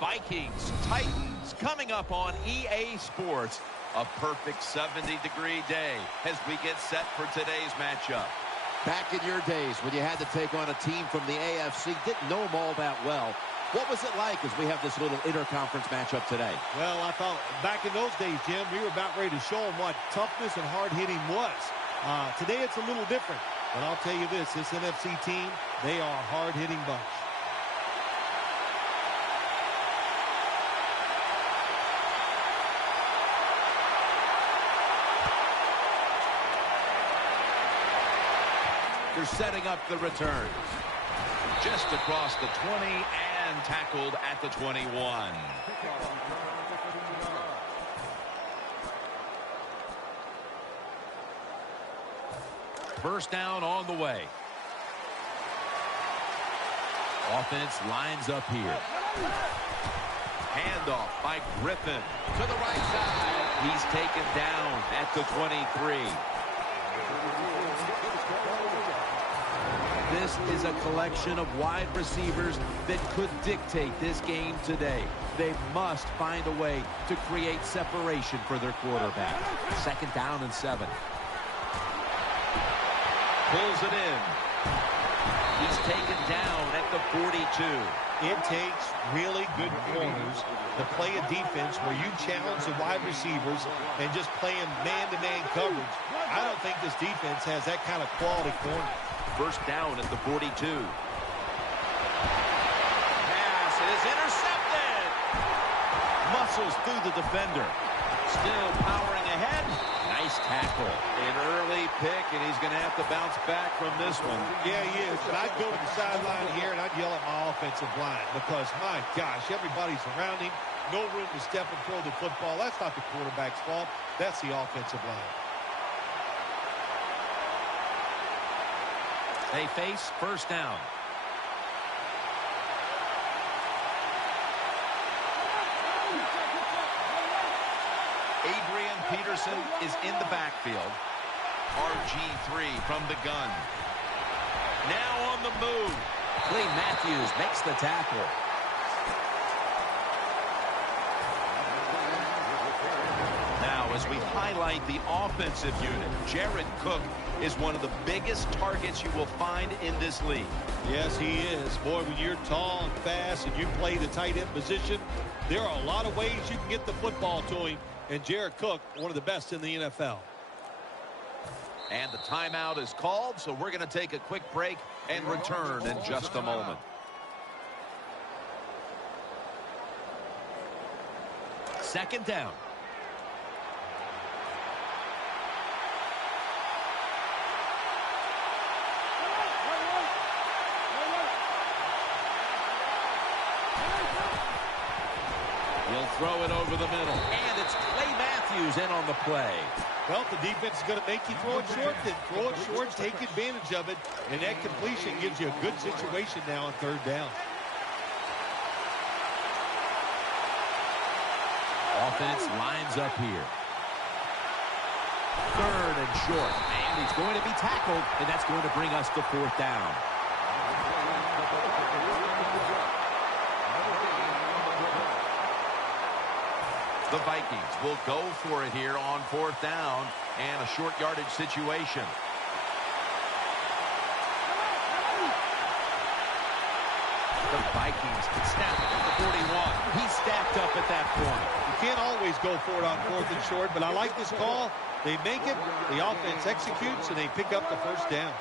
Vikings, Titans, coming up on EA Sports. A perfect 70-degree day as we get set for today's matchup. Back in your days when you had to take on a team from the AFC, didn't know them all that well. What was it like as we have this little interconference matchup today? Well, I thought back in those days, Jim, we were about ready to show them what toughness and hard-hitting was. Today it's a little different. But I'll tell you this NFC team, they are a hard-hitting bunch. They're setting up the return. Just across the 20 and tackled at the 21. First down on the way. Offense lines up here. Handoff by Griffin to the right side. He's taken down at the 23. This is a collection of wide receivers that could dictate this game today. They must find a way to create separation for their quarterback. Second down and 7. Pulls it in. He's taken down at the 42. It takes really good corners to play a defense where you challenge the wide receivers and just play them man-to-man coverage. I don't think this defense has that kind of quality corner. First down at the 42. Pass is intercepted. Muscles through the defender. Still powering ahead. Nice tackle. An early pick, and he's going to have to bounce back from this one. Yeah, he is. But I'd go to the sideline here, and I'd yell at my offensive line because, my gosh, everybody's around him. No room to step and throw the football. That's not the quarterback's fault. That's the offensive line. They face first down. Adrian Peterson is in the backfield. RG3 from the gun. Now on the move. Clay Matthews makes the tackle. Now, as we highlight the offensive unit, Jared Cook is one of the biggest targets you will find in this league. Yes, he is. Boy, when you're tall and fast and you play the tight end position, there are a lot of ways you can get the football to him. And Jared Cook, one of the best in the NFL. And the timeout is called, so we're going to take a quick break and return in just a moment. Second down. He'll throw it over the middle. And it's Clay Matthews in on the play. Well, if the defense is going to make you throw it short, then throw it short, take advantage of it, and that completion gives you a good situation now on third down. Offense lines up here. Third and short. And he's going to be tackled, and that's going to bring us to fourth down. The Vikings will go for it here on fourth down and a short yardage situation. The Vikings snap it at the 41. He's stacked up at that point. You can't always go for it on fourth and short, but I like this call. They make it, the offense executes, and they pick up the first down.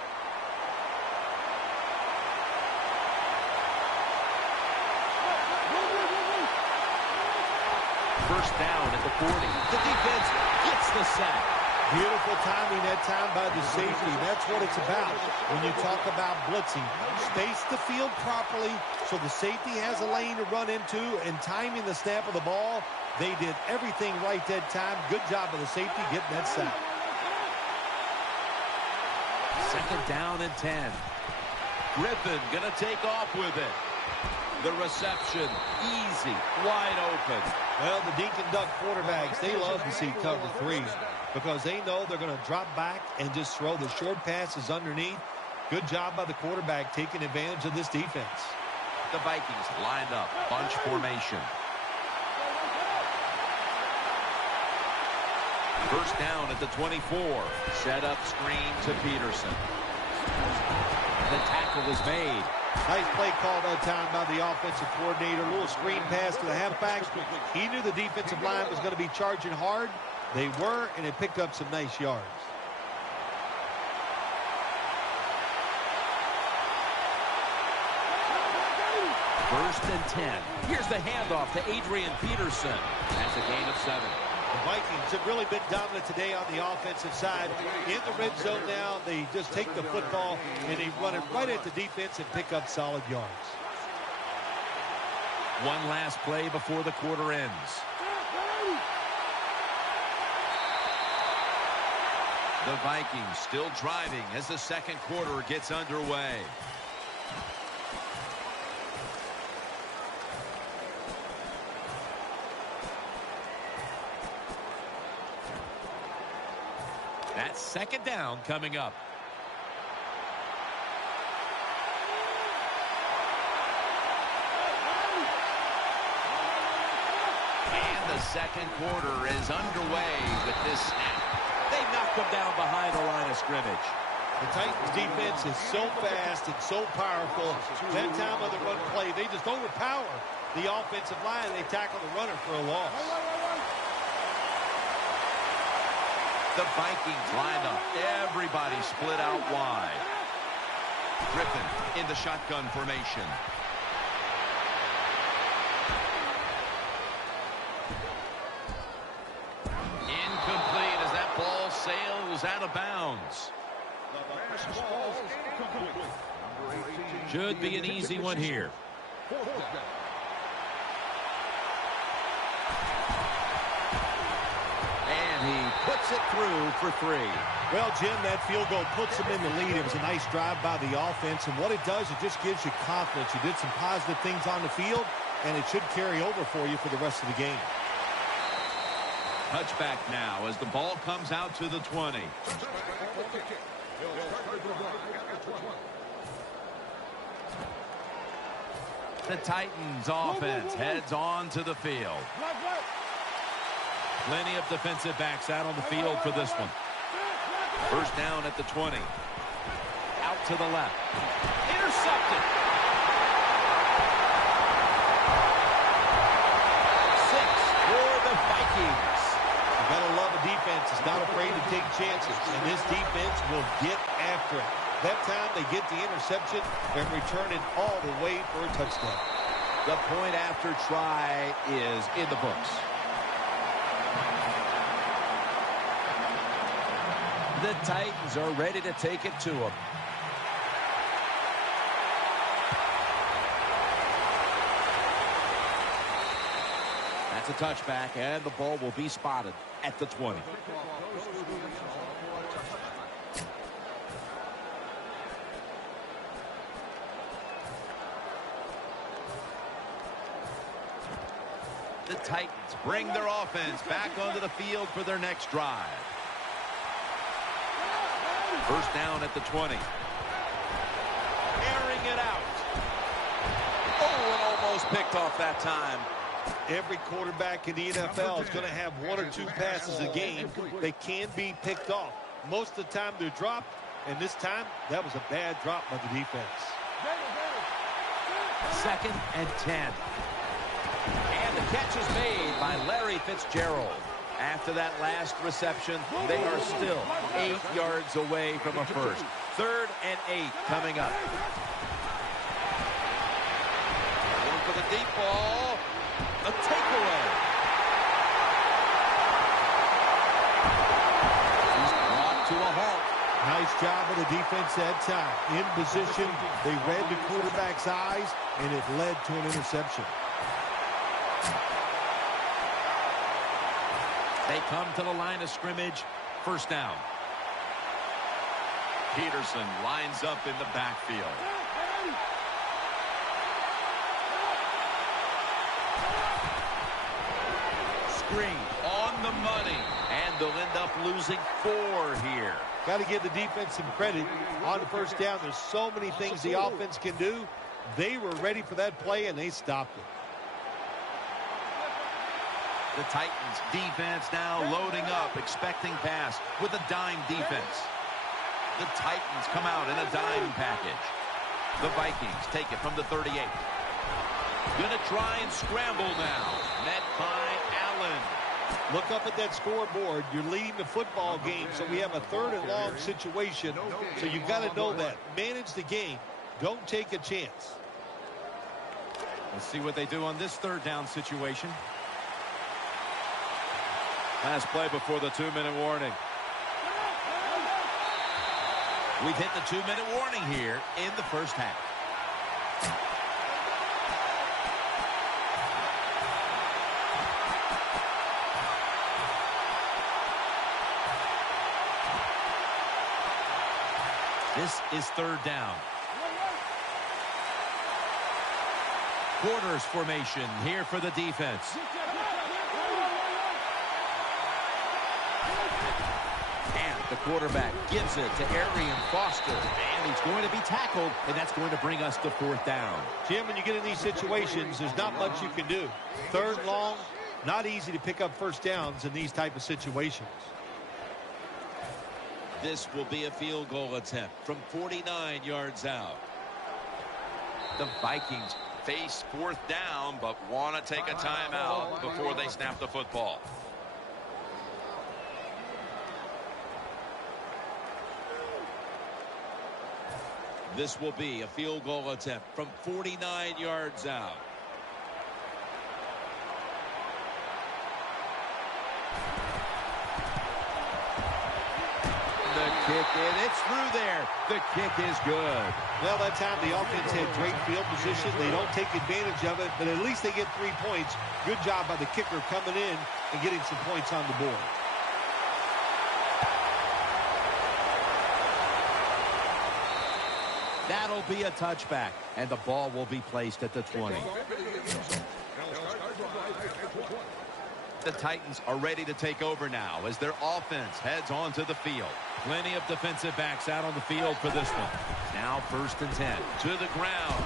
First down at the 40. The defense gets the sack. Beautiful timing that time by the safety. That's what it's about when you talk about blitzing. Space the field properly so the safety has a lane to run into, and timing the snap of the ball. They did everything right that time. Good job of the safety getting that sack. Second down and 10. Griffin going to take off with it. The reception, easy, wide open. Well, the dink and duck quarterbacks, they love to see cover three because they know they're going to drop back and just throw the short passes underneath. Good job by the quarterback taking advantage of this defense. The Vikings lined up, bunch formation. First down at the 24. Set up screen to Peterson. The tackle is made. Nice play call that time by the offensive coordinator. A little screen pass to the halfback. He knew the defensive line was going to be charging hard. They were, and it picked up some nice yards. First and 10. Here's the handoff to Adrian Peterson. That's a gain of 7. The Vikings have really been dominant today on the offensive side. In the red zone now, they just take the football and they run it right at the defense and pick up solid yards. One last play before the quarter ends. The Vikings still driving as the second quarter gets underway. That's second down coming up. And the second quarter is underway with this snap. They knocked them down behind the line of scrimmage. The Titans defense is so fast and so powerful. That time on the run play, they just overpower the offensive line. They tackle the runner for a loss. The Vikings lined up. Everybody split out wide. Griffin in the shotgun formation. Incomplete as that ball sails out of bounds. Should be an easy one here. He puts it through for 3. Well, Jim, that field goal puts them in the lead. It was a nice drive by the offense, and what it does, it just gives you confidence. You did some positive things on the field, and it should carry over for you for the rest of the game. Touchback now as the ball comes out to the 20. The Titans offense heads on to the field. Plenty of defensive backs out on the field for this one. First down at the 20. Out to the left. Intercepted. 6 for the Vikings. You gotta love a defense that's not afraid to take chances, and this defense will get after it. That time they get the interception and return it all the way for a touchdown. The point after try is in the books. The Titans are ready to take it to them. That's a touchback, and the ball will be spotted at the 20. The Titans bring their offense back onto the field for their next drive. First down at the 20. Airing it out. Oh, and almost picked off that time. Every quarterback in the NFL is going to have 1 or 2 passes a game that can be picked off. Most of the time they're dropped, and this time that was a bad drop by the defense. Second and 10. And the catch is made by Larry Fitzgerald. After that last reception, they are still 8 yards away from a first. 3rd and 8 coming up. Going for the deep ball. A takeaway. He's brought to a halt. Nice job of the defense that time. In position, they read the quarterback's eyes, and it led to an interception. They come to the line of scrimmage. First down. Peterson lines up in the backfield. Screen on the money. And they'll end up losing 4 here. Got to give the defense some credit on the first down. There's so many things the offense can do. They were ready for that play, and they stopped it. The Titans defense now loading up, expecting pass with a dime defense. The Titans come out in a dime package. The Vikings take it from the 38. Gonna try and scramble now. Met by Allen. Look up at that scoreboard. You're leading the football game, so we have a 3rd and long situation. So you've got to know that. Manage the game. Don't take a chance. Let's see what they do on this 3rd down situation. Last play before the 2-minute warning. We've hit the 2-minute warning here in the first half. This is 3rd down. Quarters formation here for the defense. And the quarterback gives it to Arian Foster. And he's going to be tackled, and that's going to bring us to 4th down. Jim, when you get in these situations, there's not much you can do. 3rd and long, not easy to pick up first downs in these type of situations. This will be a field goal attempt from 49 yards out. The Vikings face 4th down, but want to take a timeout before they snap the football. This will be a field goal attempt from 49 yards out. The kick in, it's through there. The kick is good. Well, that time the offense had great field position. They don't take advantage of it, but at least they get 3 points. Good job by the kicker coming in and getting some points on the board. That'll be a touchback, and the ball will be placed at the 20. The Titans are ready to take over now as their offense heads onto the field. Plenty of defensive backs out on the field for this one. Now 1st and 10 to the ground.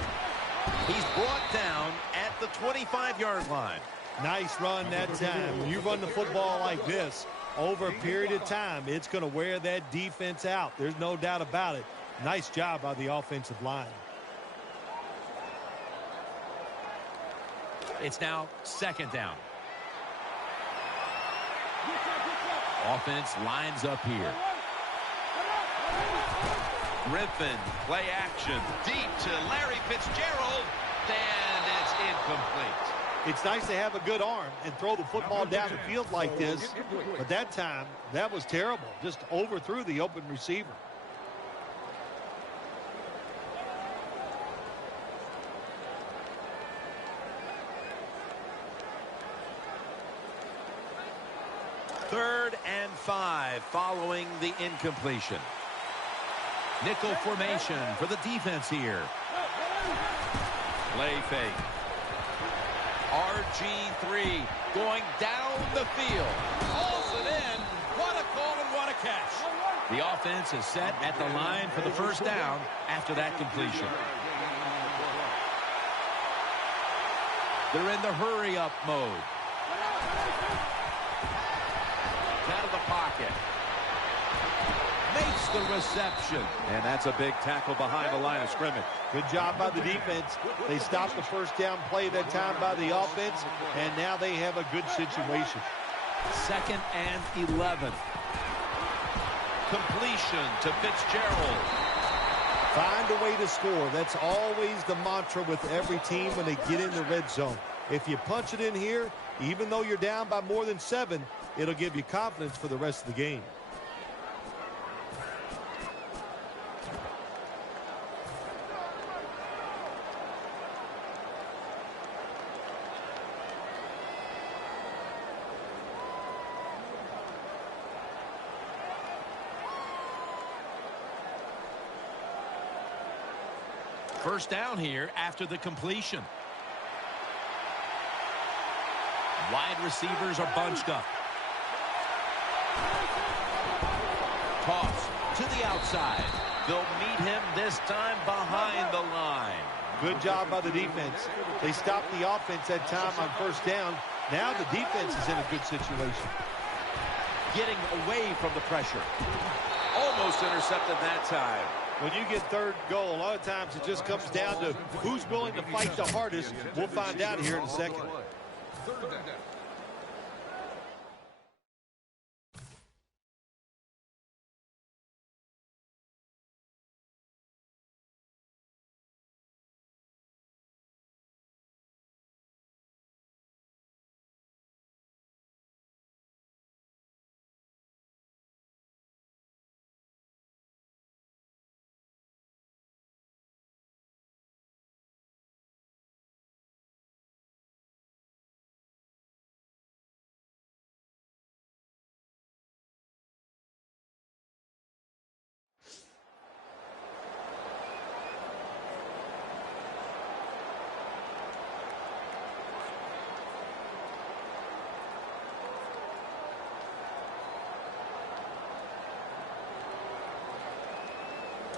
He's brought down at the 25-yard line. Nice run that time. When you run the football like this over a period of time, it's going to wear that defense out. There's no doubt about it. Nice job by the offensive line. It's now 2nd down. Offense lines up here. Griffin, play action, deep to Larry Fitzgerald, and it's incomplete. It's nice to have a good arm and throw the football down the field like this, but that time, that was terrible. Just overthrew the open receiver. Third and 5 following the incompletion. Nickel formation for the defense here. Play fake. RG3 going down the field. Hauls it in. What a call and what a catch. The offense is set at the line for the 1st down after that completion. They're in the hurry-up mode. Out of the pocket. Makes the reception. And that's a big tackle behind the line of scrimmage. Good job by the defense. They stopped the 1st down play that time by the offense, and now they have a good situation. 2nd and 11. Completion to Fitzgerald. Find a way to score. That's always the mantra with every team when they get in the red zone. If you punch it in here, even though you're down by more than 7, it'll give you confidence for the rest of the game. First down here after the completion. Wide receivers are bunched up. Toss to the outside. They'll meet him this time behind the line. Good job by the defense. They stopped the offense that time on first down. Now the defense is in a good situation. Getting away from the pressure. Almost intercepted that time. When you get third goal, a lot of times it just comes down to who's willing to fight the hardest. We'll find out here in a second.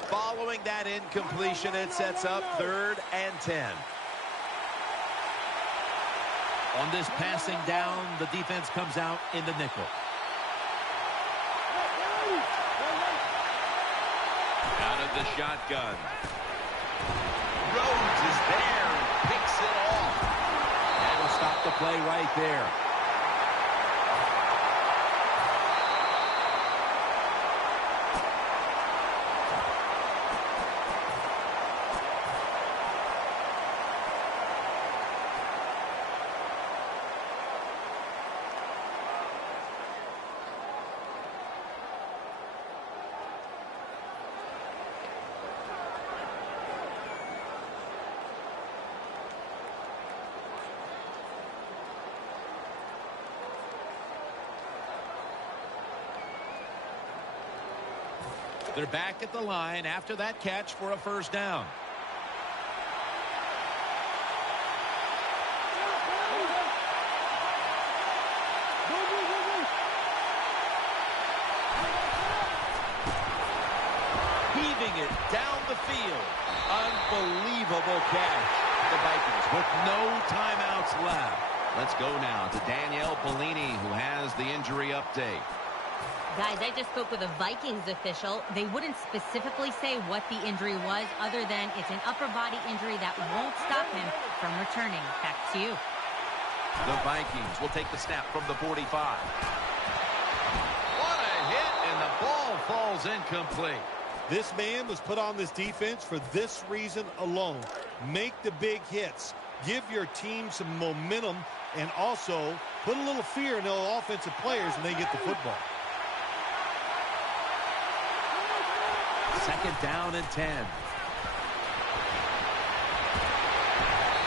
Following that incompletion, it sets up 3rd and 10. On this passing down, the defense comes out in the nickel. Out of the shotgun. Rhodes is there and picks it off. That'll stop the play right there. They're back at the line after that catch for a first down. Heaving it down the field. Unbelievable catch. The Vikings with no timeouts left. Let's go now to Danielle Bellini, who has the injury update. Guys, I just spoke with a Vikings official. They wouldn't specifically say what the injury was other than it's an upper body injury that won't stop him from returning. Back to you. The Vikings will take the snap from the 45. What a hit, and the ball falls incomplete. This man was put on this defense for this reason alone. Make the big hits. Give your team some momentum, and also put a little fear in those offensive players when they get the football. 2nd down and 10.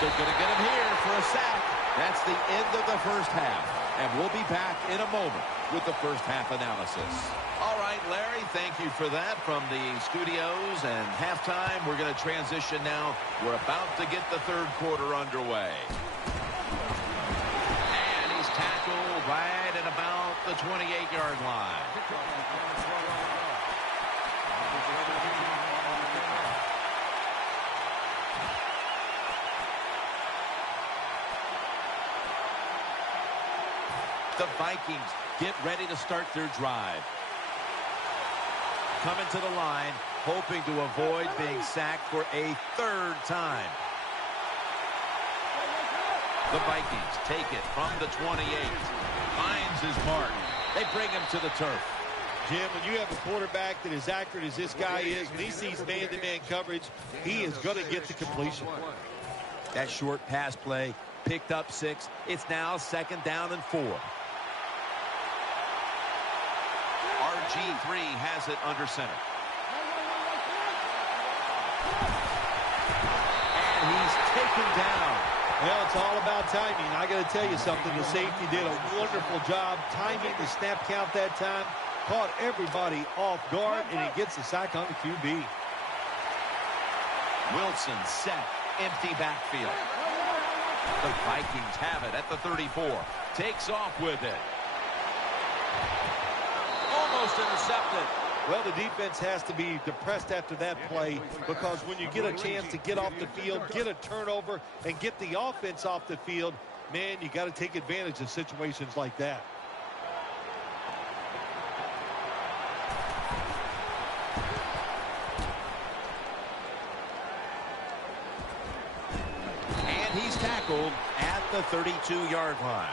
They're going to get him here for a sack. That's the end of the first half. And we'll be back in a moment with the first half analysis. All right, Larry, thank you for that from the studios. And halftime, we're going to transition now. We're about to get the third quarter underway. And he's tackled right at about the 28-yard line. The Vikings get ready to start their drive. Coming to the line, hoping to avoid being sacked for a 3rd time. The Vikings take it from the 28. Finds his mark. They bring him to the turf. Jim, when you have a quarterback that is accurate as this guy is, when he sees man-to-man coverage, he is going to get the completion. That short pass play picked up 6. It's now 2nd down and 4. RG3 has it under center. And he's taken down. Well, it's all about timing. I got to tell you something. The safety did a wonderful job timing the snap count that time. Caught everybody off guard, and he gets the sack on the QB. Wilson set. Empty backfield. The Vikings have it at the 34. Takes off with it. Almost intercepted. Well, the defense has to be depressed after that play because when you get a chance to get off the field, get a turnover, and get the offense off the field, man, you got to take advantage of situations like that. And he's tackled at the 32-yard line.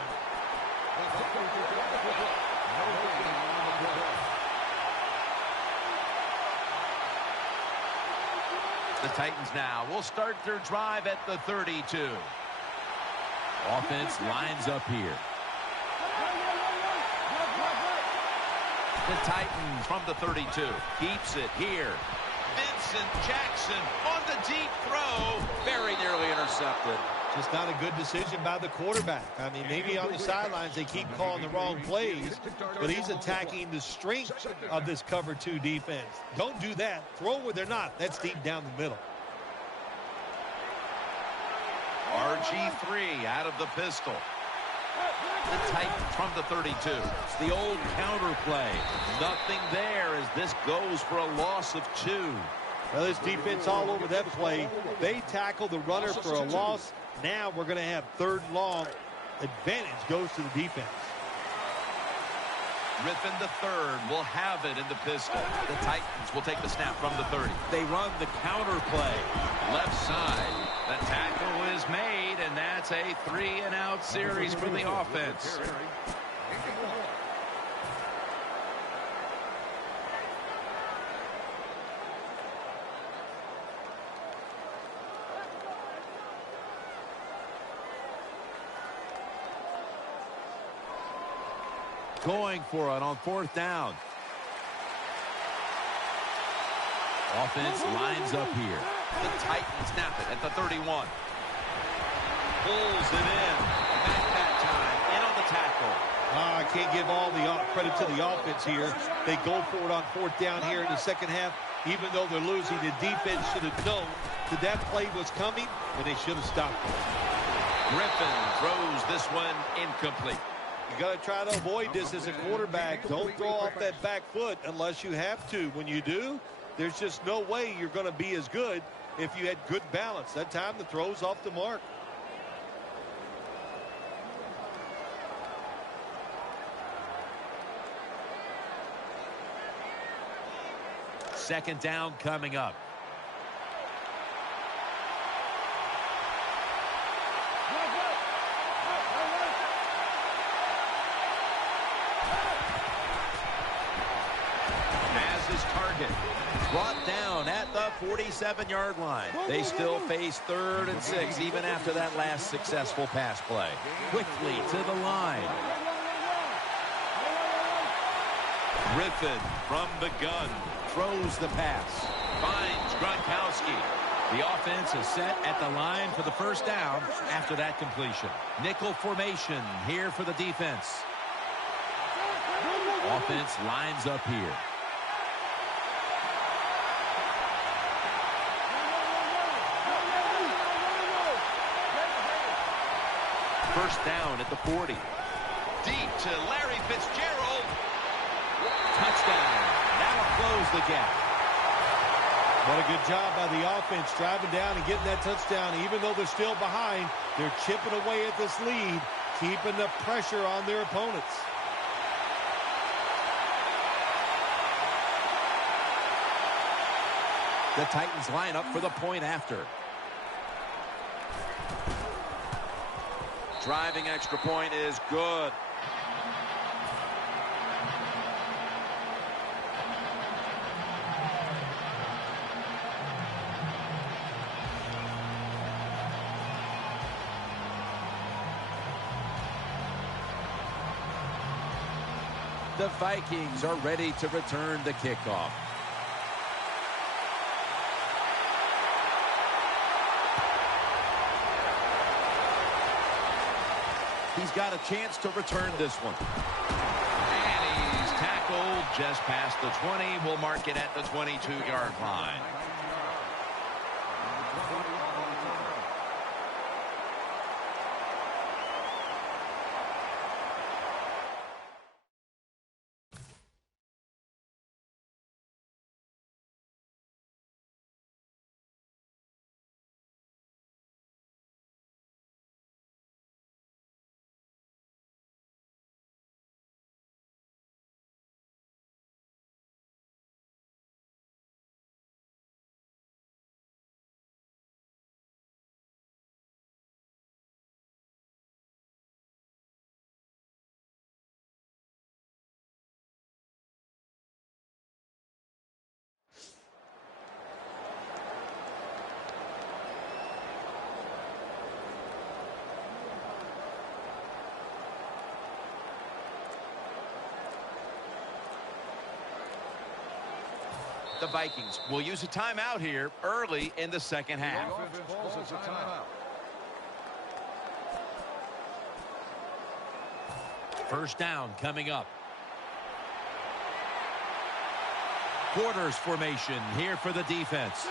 The Titans now will start their drive at the 32. Offense lines up here. The Titans from the 32 keeps it here. Vincent Jackson on the deep throw. Very nearly intercepted. Just not a good decision by the quarterback. I mean, maybe on the sidelines they keep calling the wrong plays, but he's attacking the strength of this cover 2 defense. Don't do that. Throw where they're not. That's deep down the middle. RG3 out of the pistol. The Titans from the 32. It's the old counter play. Nothing there as this goes for a loss of 2. Well, this defense all over that play. They tackle the runner for a loss. Now we're going to have 3rd and long. Advantage goes to the defense. Griffin the third will have it in the pistol. The Titans will take the snap from the 30. They run the counter play. Left side. The tackle is made, and that's a 3-and-out series for the offense. Going for it on 4th down. Offense lines up here. The Titans snap it at the 31. Pulls it in. Back that time. In on the tackle. I can't give all the credit to the offense here. They go for it on 4th down here in the second half. Even though they're losing, the defense should have known that play was coming, and they should have stopped it. Griffin throws this one incomplete. You got to try to avoid this as a quarterback. Don't throw off that back foot unless you have to. When you do, there's just no way you're going to be as good if you had good balance. That time the throw's off the mark. Second down coming up. Brought down at the 47-yard line. They still face 3rd and 6 even after that last successful pass play. Quickly to the line. Griffin from the gun throws the pass. Finds Gronkowski. The offense is set at the line for the 1st down after that completion. Nickel formation here for the defense. Offense lines up here. First down at the 40. Deep to Larry Fitzgerald. Touchdown. That'll close the gap. What a good job by the offense driving down and getting that touchdown. Even though they're still behind, they're chipping away at this lead, keeping the pressure on their opponents. The Titans line up for the point after. Driving extra point is good. The Vikings are ready to return the kickoff. He's got a chance to return this one. And he's tackled just past the 20. We'll mark it at the 22-yard line. The Vikings will use a timeout here early in the second half. First down coming up. Quarters formation here for the defense.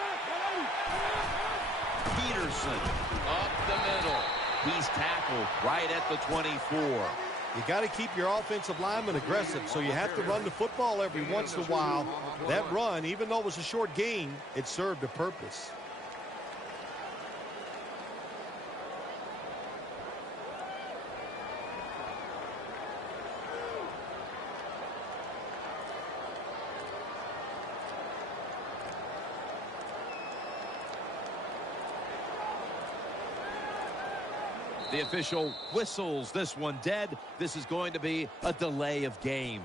Peterson up the middle. He's tackled right at the 24. You got to keep your offensive lineman aggressive, so you have to run the football every once in a while. That run, even though it was a short gain, it served a purpose. The official whistles this one dead. This is going to be a delay of game.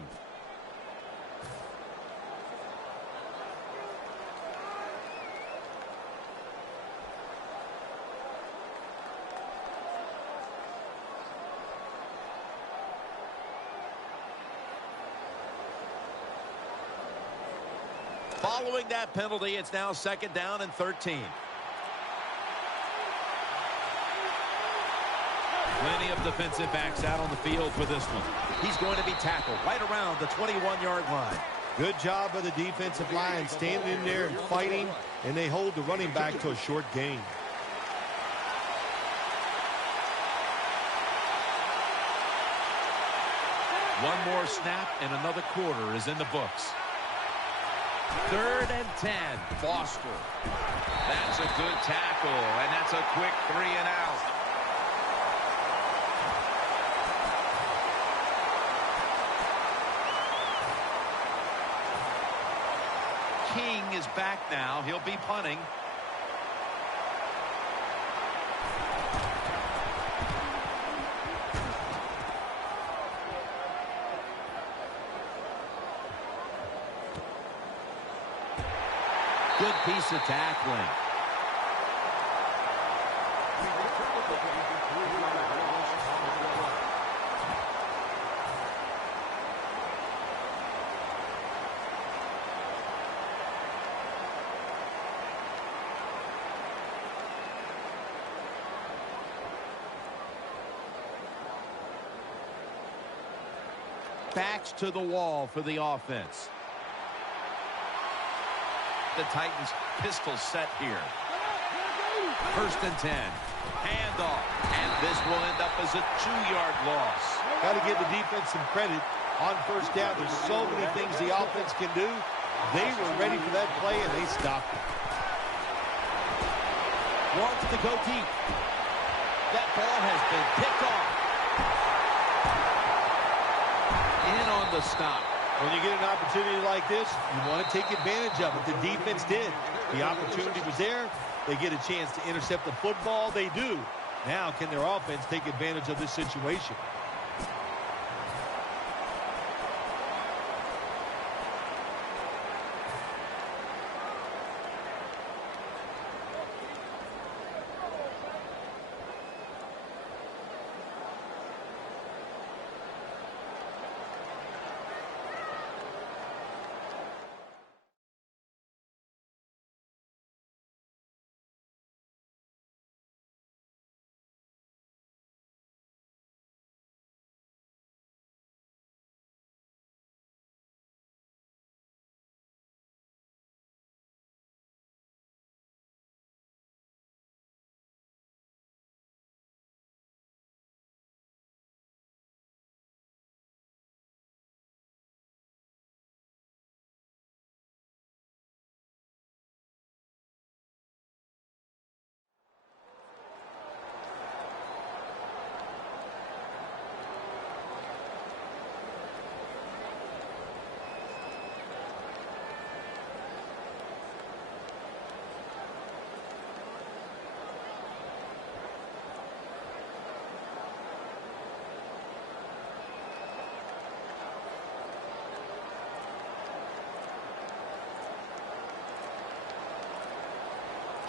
Following that penalty, it's now second down and 13. Plenty of defensive backs out on the field for this one. He's going to be tackled right around the 21-yard line. Good job by the defensive line standing in there and fighting, and they hold the running back to a short gain. One more snap and another quarter is in the books. 3rd and 10. Foster. That's a good tackle, and that's a quick 3 and out. King is back now. He'll be punting. Good piece of tackling. Backs to the wall for the offense. The Titans pistol set here. 1st and 10. Handoff. And this will end up as a 2-yard loss. Got to give the defense some credit on first down. There's so many things the offense can do. They were ready for that play, and they stopped it. Wants to go deep. That ball has been picked off. In on the stop. When you get an opportunity like this, you want to take advantage of it. The defense did. The opportunity was there. They get a chance to intercept the football. They do. Now, can their offense take advantage of this situation?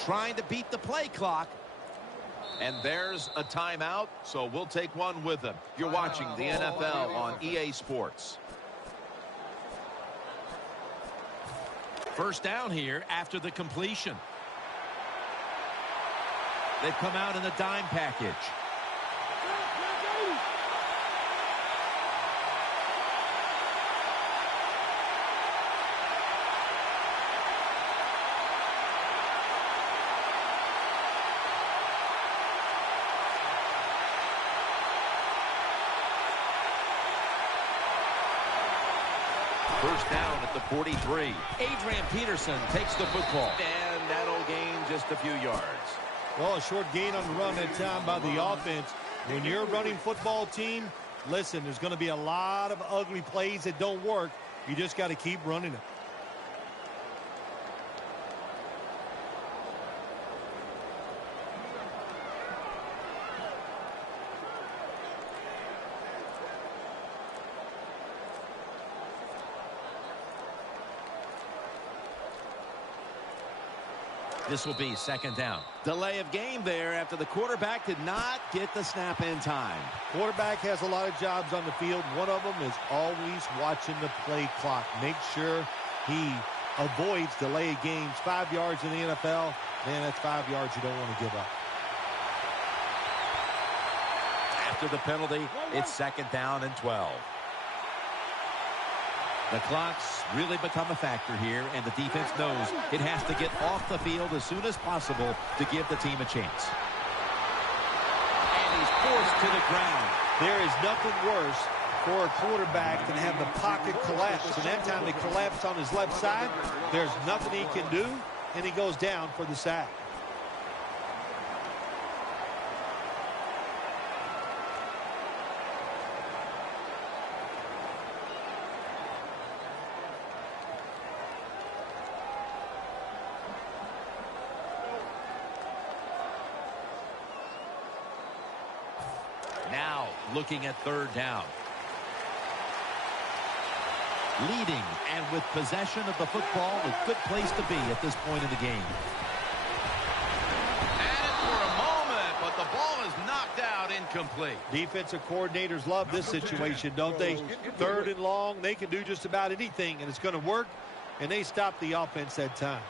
Trying to beat the play clock. And there's a timeout, so we'll take one with them. You're watching the NFL on EA Sports. First down here after the completion. They've come out in the dime package. First down at the 43. Adrian Peterson takes the football. And that'll gain just a few yards. Well, a short gain on the run that time by the offense. When you're a running football team, listen, there's going to be a lot of ugly plays that don't work. You just got to keep running it. This will be second down. Delay of game there after the quarterback did not get the snap in time. Quarterback has a lot of jobs on the field. One of them is always watching the play clock. Make sure he avoids delay of games. 5 yards in the NFL, man, that's 5 yards you don't want to give up. After the penalty, it's second down and 12. The clock's really become a factor here, and the defense knows it has to get off the field as soon as possible to give the team a chance. And he's forced to the ground. There is nothing worse for a quarterback than have the pocket collapse. And that time they collapsed on his left side. There's nothing he can do, and he goes down for the sack. Now looking at third down. Leading and with possession of the football, a good place to be at this point in the game. Had it for a moment, but the ball is knocked out incomplete. Defensive coordinators love this situation, don't they? Third and long, they can do just about anything, and it's going to work, and they stop the offense that time.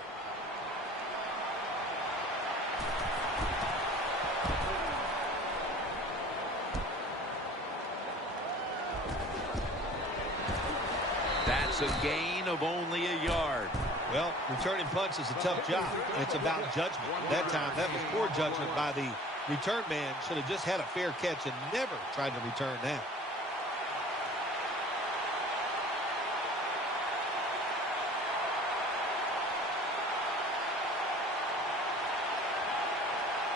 That's a gain of only a yard. Well, returning punts is a tough job. It's about judgment. That time, that was poor judgment by the return man. Should have just had a fair catch and never tried to return that.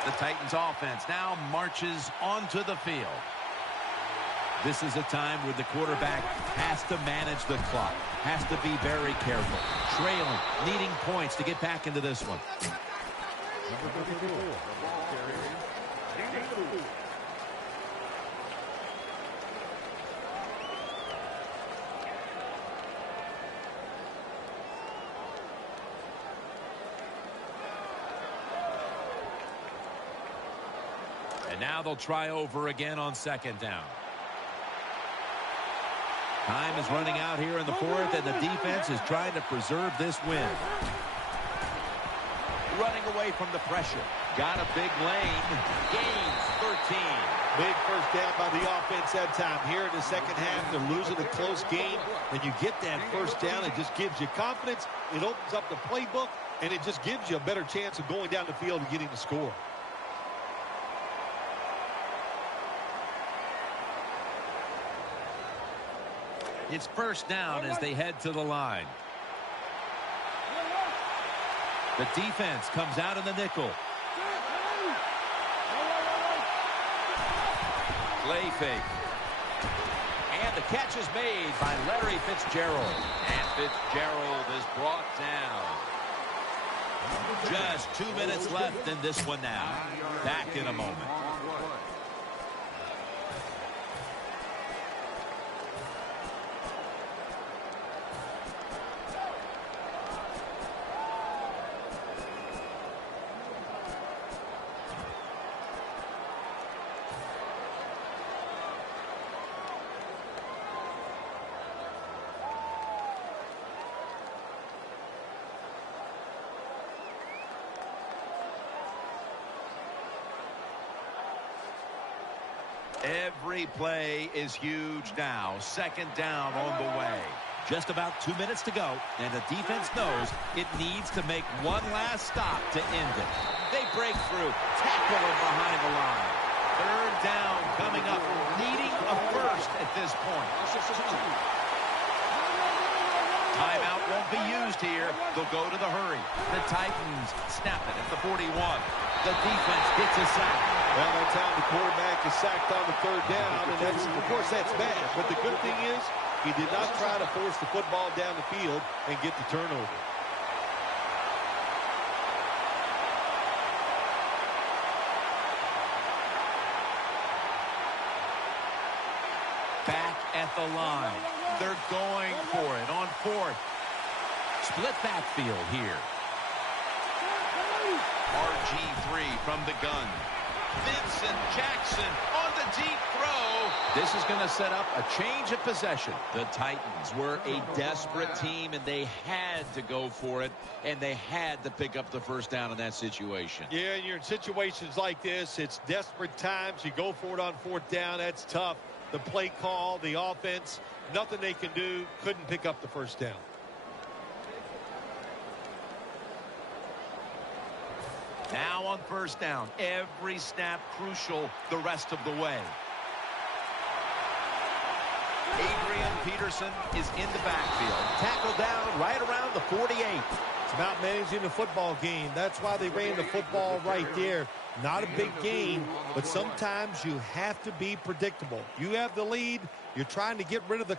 The Titans offense now marches onto the field. This is a time where the quarterback has to manage the clock, has to be very careful, trailing, needing points to get back into this one. And now they'll try over again on second down. Time is running out here in the fourth, and the defense is trying to preserve this win. Running away from the pressure. Got a big lane. Gains 13. Big first down by the offense that time. Here in the second half, they're losing a close game. And you get that first down, it just gives you confidence. It opens up the playbook, and it just gives you a better chance of going down the field and getting the score. It's first down as they head to the line. The defense comes out in the nickel. Play fake. And the catch is made by Larry Fitzgerald. And Fitzgerald is brought down. Just 2 minutes left in this one now. Back in a moment. Every play is huge now. Second down on the way. Just about 2 minutes to go, and the defense knows it needs to make one last stop to end it. They break through, tackle him behind the line. Third down coming up, needing a first at this point. Timeout won't be used here. They'll go to the hurry. The Titans snap it at the 41. The defense gets a sack. Well, that time the quarterback is sacked on the third down, and that's, of course, that's bad. But the good thing is he did not try to force the football down the field and get the turnover. Back at the line. They're going for it on fourth. Split backfield here. RG3 from the gun. Vincent Jackson on the deep throw. This is going to set up a change of possession. The Titans were a desperate team, and they had to go for it, and they had to pick up the first down in that situation. Yeah, you're in situations like this. It's desperate times. You go for it on fourth down. That's tough. The play call, the offense, nothing they can do. Couldn't pick up the first down. Now on first down, every snap crucial the rest of the way. Adrian Peterson is in the backfield. Tackled down right around the 48. It's about managing the football game. That's why they ran the football right there. Not a big gain, but sometimes you have to be predictable. You have the lead. You're trying to get rid of the...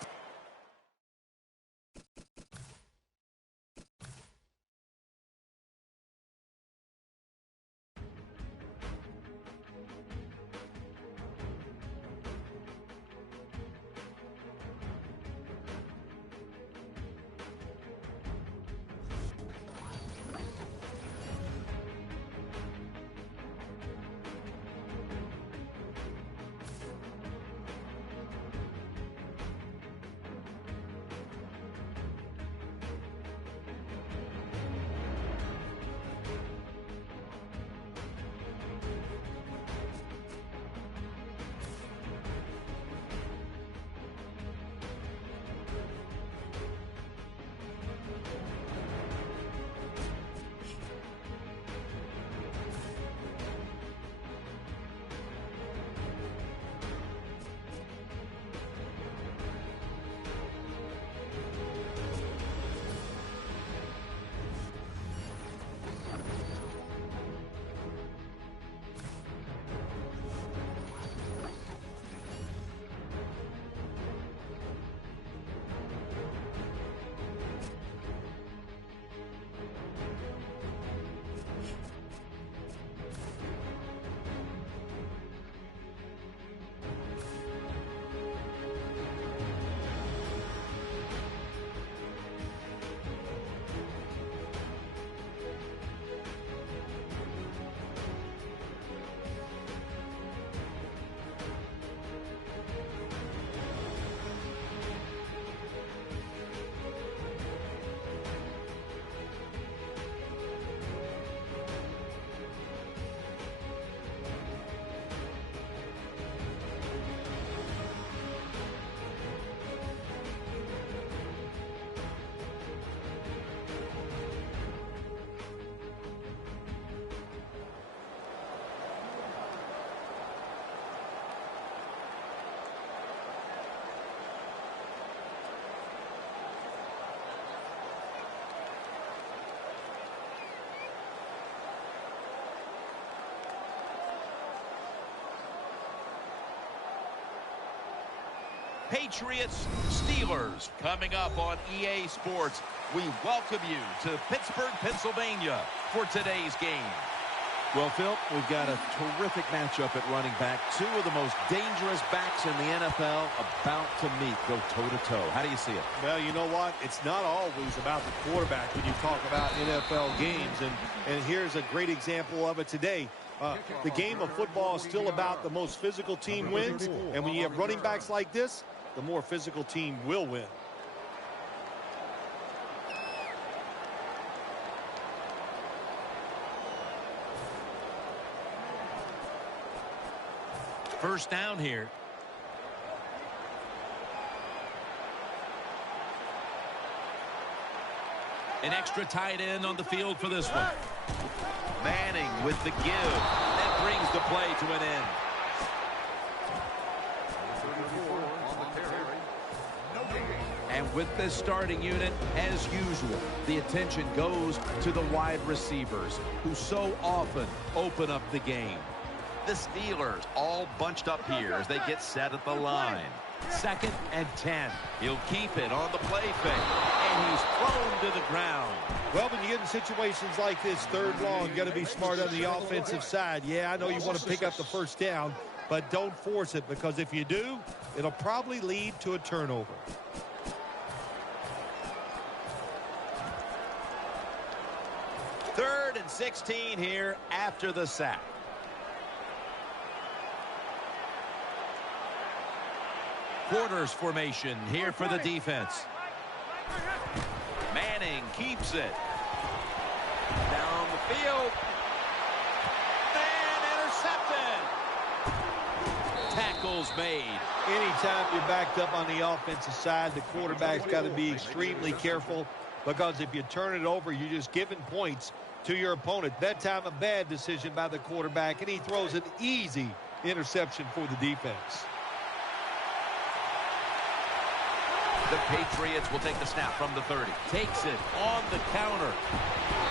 Patriots Steelers coming up on EA Sports. We welcome you to Pittsburgh, Pennsylvania for today's game. Well, Phil, we've got a terrific matchup at running back. Two of the most dangerous backs in the NFL about to meet, go toe-to-toe. How do you see it? Well, you know what? It's not always about the quarterback when you talk about NFL games. And here's a great example of it today. The game of football is still about the most physical team wins. And when you have running backs like this, the more physical team will win. First down here. An extra tight end on the field for this one. Manning with the give. That brings the play to an end. And with this starting unit, as usual, the attention goes to the wide receivers who so often open up the game. The Steelers all bunched up here as they get set at the line. 2nd and 10. He'll keep it on the play fake. And he's thrown to the ground. Well, when you get in situations like this, 3rd long, you got to be smart on the offensive side. Yeah, I know you want to pick up the first down, but don't force it, because if you do, it'll probably lead to a turnover. Third and 16 here after the sack. Quarters formation here for the defense. Manning keeps it. Down the field. And intercepted. Tackles made. Anytime you're backed up on the offensive side, the quarterback's got to be extremely careful, because if you turn it over, you're just giving points to your opponent. That time, a bad decision by the quarterback, and he throws an easy interception for the defense. The Patriots will take the snap from the 30. Takes it on the counter.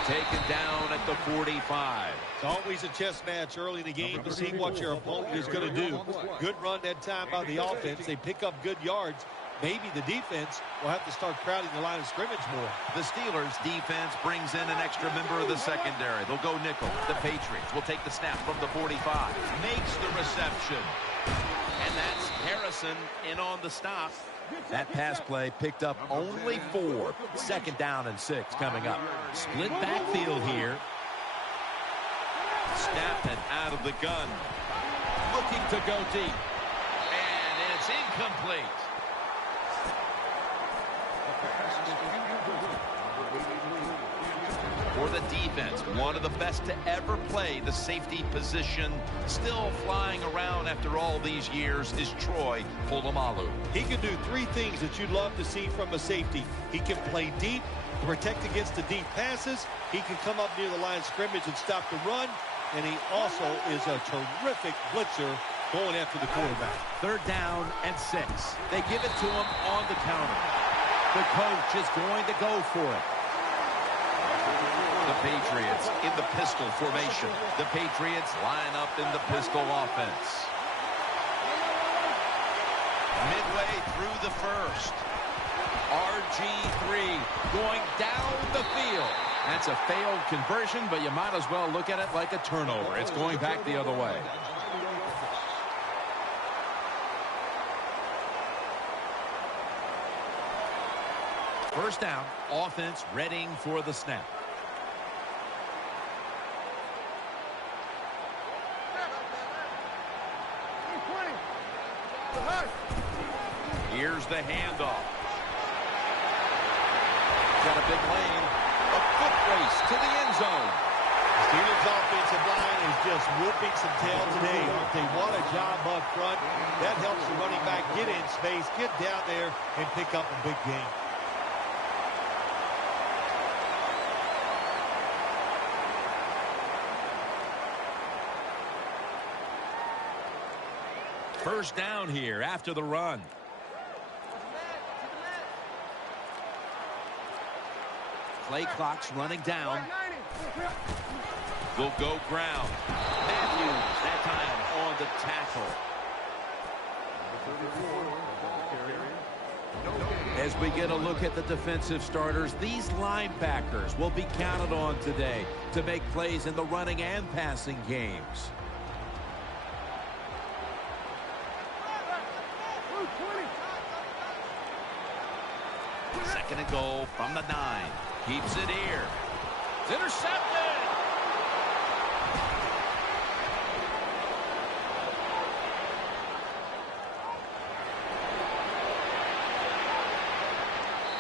Taken down at the 45. It's always a chess match early in the game to see what your opponent is going to do. Good run that time by the offense. They pick up good yards. Maybe the defense will have to start crowding the line of scrimmage more. The Steelers defense brings in an extra member of the secondary. They'll go nickel. The Patriots will take the snap from the 45. Makes the reception. And that's Harrison in on the stop. That pass play picked up only 4. 2nd down and 6 coming up. Split backfield here. Snapping out of the gun. Looking to go deep. And it's incomplete. For the defense, one of the best to ever play the safety position, still flying around after all these years, is Troy Polamalu. He can do 3 things that you'd love to see from a safety. He can play deep, protect against the deep passes. He can come up near the line of scrimmage and stop the run. And he also is a terrific blitzer going after the quarterback. 3rd down and 6. They give it to him on the counter. The coach is going to go for it. The Patriots in the pistol formation. The Patriots line up in the pistol offense. Midway through the first. RG3 going down the field. That's a failed conversion, but you might as well look at it like a turnover. It's going back the other way. First down, offense readying for the snap. Here's the handoff. Got a big lane. A foot race to the end zone. Steelers offensive line is just whooping some tail today. They want a job up front. That helps the running back get in space, get down there, and pick up a big gain. First down here after the run. Play clock's running down. Will go ground. Matthews, that time on the tackle. As we get a look at the defensive starters, these linebackers will be counted on today to make plays in the running and passing games. Second and goal from the 9. Keeps it here. It's intercepted.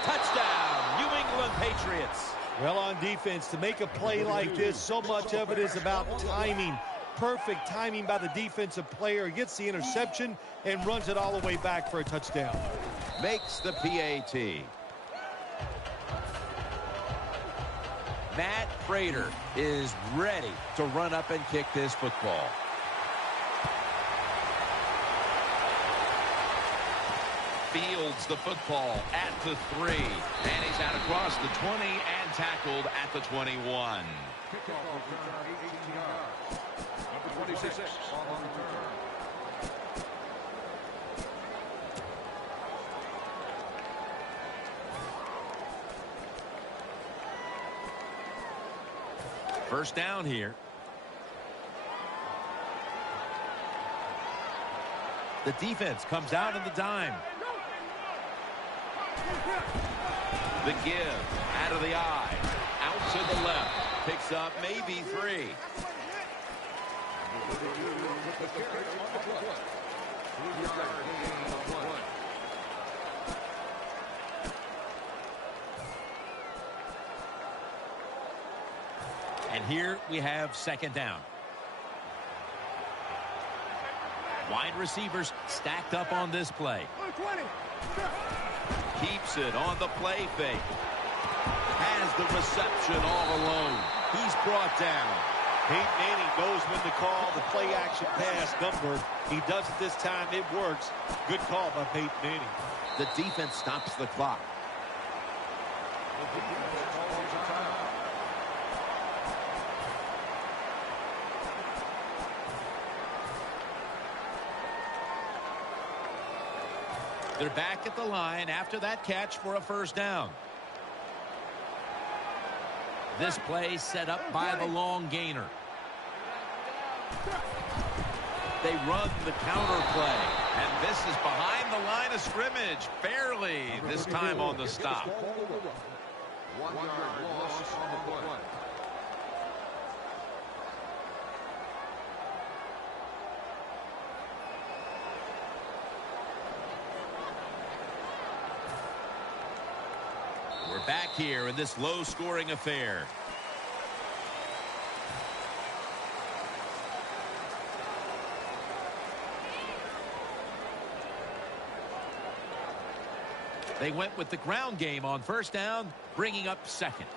Touchdown, New England Patriots. Well, on defense, to make a play like this, so much of it is about timing, Perfect timing by the defensive player. Gets the interception and runs it all the way back for a touchdown. Makes the PAT. Matt Prater is ready to run up and kick this football. Fields the football at the 3. And he's out across the 20 and tackled at the 21. Number 26 on the return. First down here. The defense comes out in the dime. The give out of the eye. Out to the left. Picks up maybe 3. And here we have second down. Wide receivers stacked up on this play. Keeps it on the play fake. Has the reception all alone. He's brought down. Peyton Manning knows when to call the play action pass number. He does it this time. It works. Good call by Peyton Manning. The defense stops the clock. They're back at the line after that catch for a first down. This play set up by the long gainer. They run the counter play. And this is behind the line of scrimmage. Barely this time on the stop. 1 yard loss on the play. We're back here in this low-scoring affair. They went with the ground game on first down, bringing up second.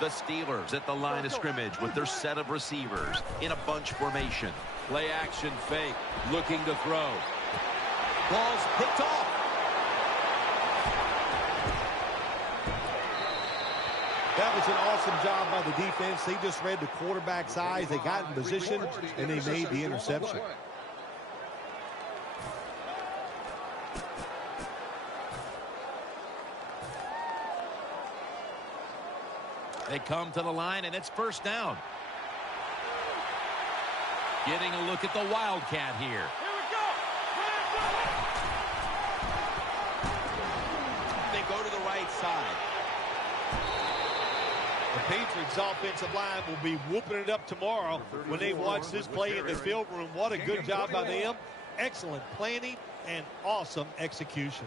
The Steelers at the line of scrimmage with their set of receivers in a bunch formation. Play action fake, looking to throw. Ball's picked off. That was an awesome job by the defense. They just read the quarterback's eyes. They got in position, and they made the interception. They come to the line, and it's first down. Getting a look at the Wildcat here. They go to the right side. The Patriots offensive line will be whooping it up tomorrow when they watch this play in the film room. What a good job by them. Excellent planning and awesome execution.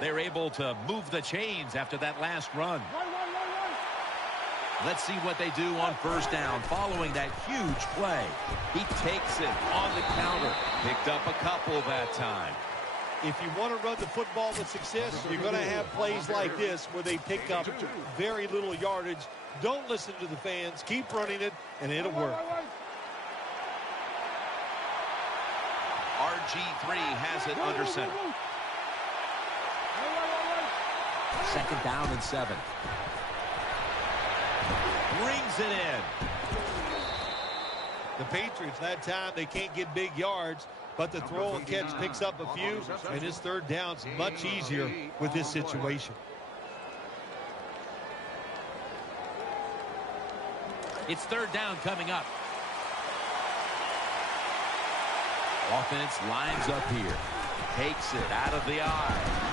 They're able to move the chains after that last run. Let's see what they do on first down following that huge play. He takes it on the counter. Picked up a couple that time. If you want to run the football with success, you're going to have plays like this where they pick up very little yardage. Don't listen to the fans. Keep running it, and it'll work. RG3 has it under center. Second down and 7. Brings it in. The Patriots, that time, they can't get big yards, but the throw and catch picks up a few, and his third down's much easier with this situation. It's third down coming up. Offense lines up here. Takes it out of the eye.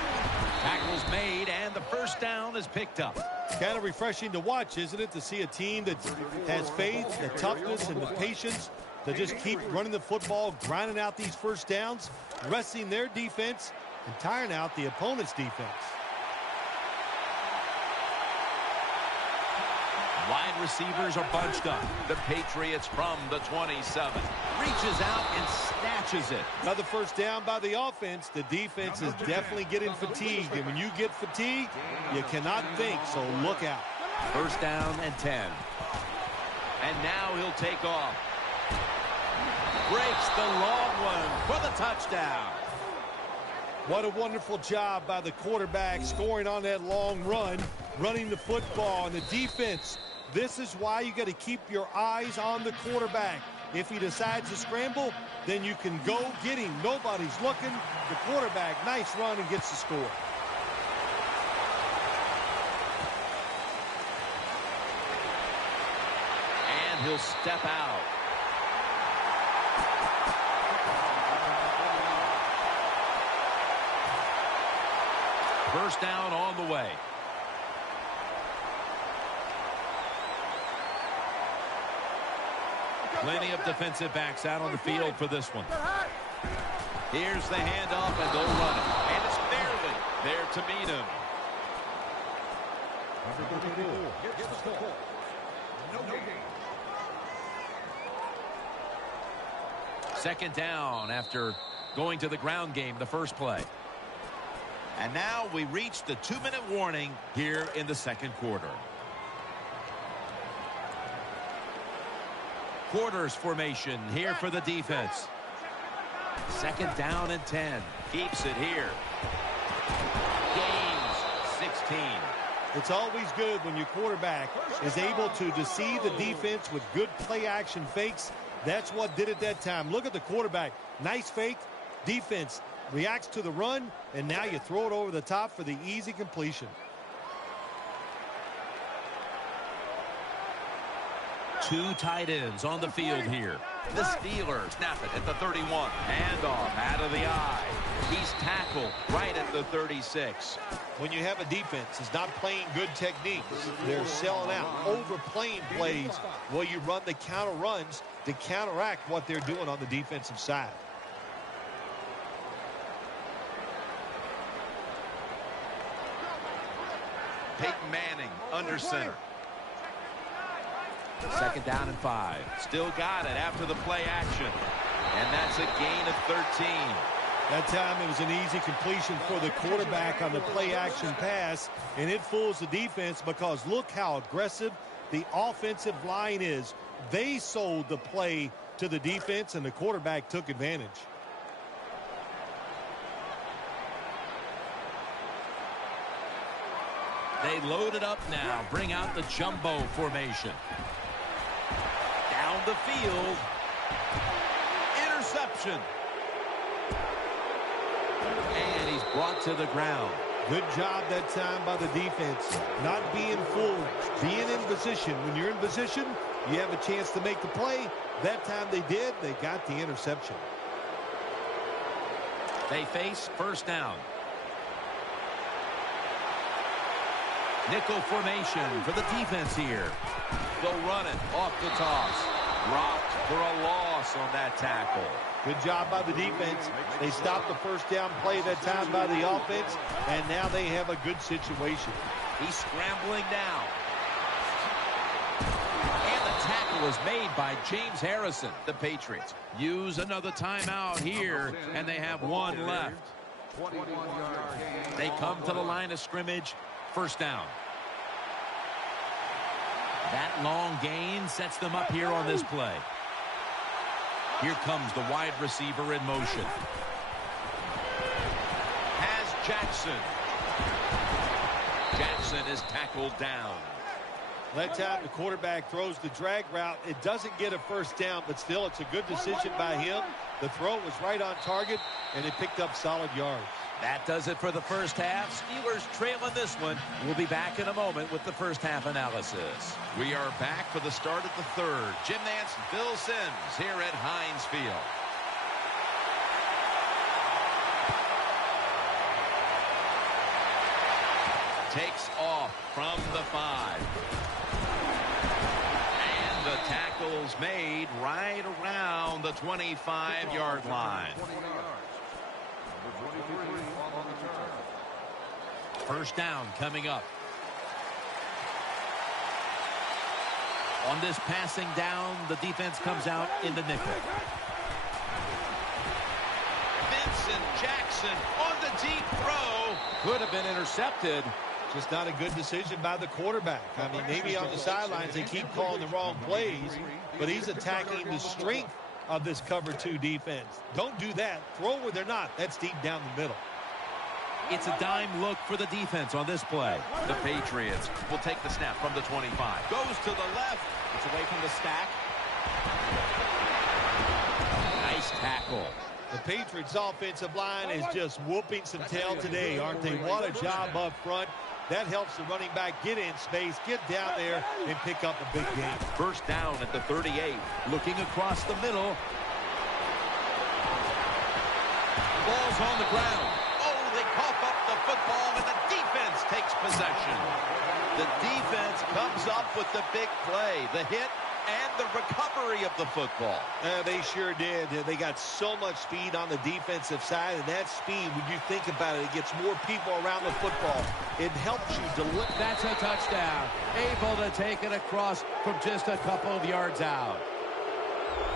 Tackle's made, and the first down is picked up. Kind of refreshing to watch, isn't it, to see a team that has faith, the toughness, and the patience to just keep running the football, grinding out these first downs, resting their defense, and tiring out the opponent's defense. Wide receivers are bunched up. The Patriots from the 27. Reaches out and snatches it. Another first down by the offense. The defense is definitely getting fatigued. And when you get fatigued, you cannot think, so look out. First down and 10. And now he'll take off. Breaks the long one for the touchdown. What a wonderful job by the quarterback scoring on that long run, running the football, and the defense. This is why you got to keep your eyes on the quarterback. If he decides to scramble, then you can go get him. Nobody's looking. The quarterback, nice run, and gets the score. And he'll step out. First down on the way. Plenty of defensive backs out on the field for this one. Here's the handoff, and they'll run it. And it's barely there to meet him. Second down after going to the ground game the first play. And now we reach the 2-minute warning here in the second quarter. Quarters formation here for the defense. Second down and 10. Keeps it here. Gains 16. It's always good when your quarterback is able to deceive the defense with good play-action fakes. That's what did it that time. Look at the quarterback. Nice fake. Defense reacts to the run, and now you throw it over the top for the easy completion. Two tight ends on the field here. The Steelers snap it at the 31. Handoff out of the eye. He's tackled right at the 36. When you have a defense that's not playing good techniques, they're selling out, overplaying plays while you run the counter runs to counteract what they're doing on the defensive side. Peyton Manning under center. Second down and 5. Still got it after the play action. And that's a gain of 13. That time it was an easy completion for the quarterback on the play action pass. And it fools the defense because look how aggressive the offensive line is. They sold the play to the defense and the quarterback took advantage. They load it up now. Bring out the jumbo formation. Down the field. Interception. And he's brought to the ground. Good job that time by the defense. Not being fooled. Being in position. When you're in position, you have a chance to make the play. That time they did. They got the interception. They face first down. Nickel formation for the defense here. They'll run it off the toss. Rocked for a loss on that tackle. Good job by the defense. They stopped the first down play that time by the offense, and now they have a good situation. He's scrambling now. And the tackle is made by James Harrison. The Patriots use another timeout here, and they have one left. They come to the line of scrimmage. First down. That long gain sets them up here on this play. Here comes the wide receiver in motion. Has Jackson. Jackson is tackled down. That time the quarterback throws the drag route. It doesn't get a first down, but still it's a good decision by him. The throw was right on target, and it picked up solid yards. That does it for the first half. Steelers trailing this one. We'll be back in a moment with the first half analysis. We are back for the start of the third. Jim Nance and Phil Simms here at Heinz Field. Takes off from the 5. And The tackle's made right around the 25-yard line. First down coming up. On this passing down, the defense comes out in the nickel. Vincent Jackson on the deep throw. Could have been intercepted. Just not a good decision by the quarterback. I mean, maybe on the sidelines they keep calling the wrong plays, but he's attacking the strength of this cover 2 defense. Don't do that. Throw where they're not. That's deep down the middle. It's a dime look for the defense on this play. The Patriots will take the snap from the 25. Goes to the left. It's away from the stack. Nice tackle. The Patriots offensive line is just whooping some tail today, aren't they? What a job up front. That helps the running back get in space, get down there, and pick up a big game. First down at the 38. Looking across the middle. Ball's on the ground. Oh, they cough up the football, and the defense takes possession. The defense comes up with the big play, the hit, and the recovery of the football. They sure did. They got so much speed on the defensive side, and that speed, when you think about it, it gets more people around the football. It helps you deliver. That's a touchdown. Able to take it across from just a couple of yards out.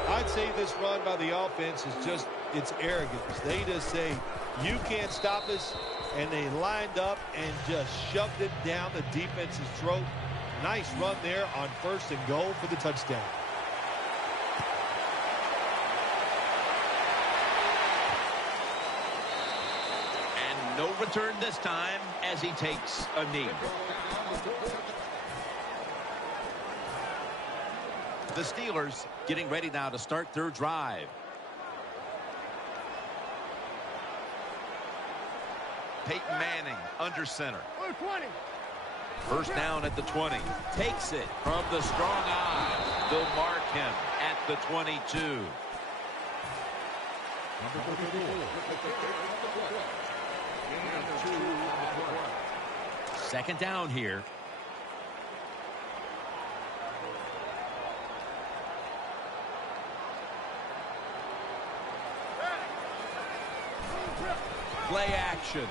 I'd say this run by the offense is just, it's arrogance. They just say, you can't stop us, and they lined up and just shoved it down the defense's throat. Nice run there on 1st and goal for the touchdown. And no return this time as he takes a knee. The Steelers getting ready now to start their drive. Peyton Manning under center. 20. First down at the 20. Takes it from the strong eye. They'll mark him at the 22. Second down here. Play action.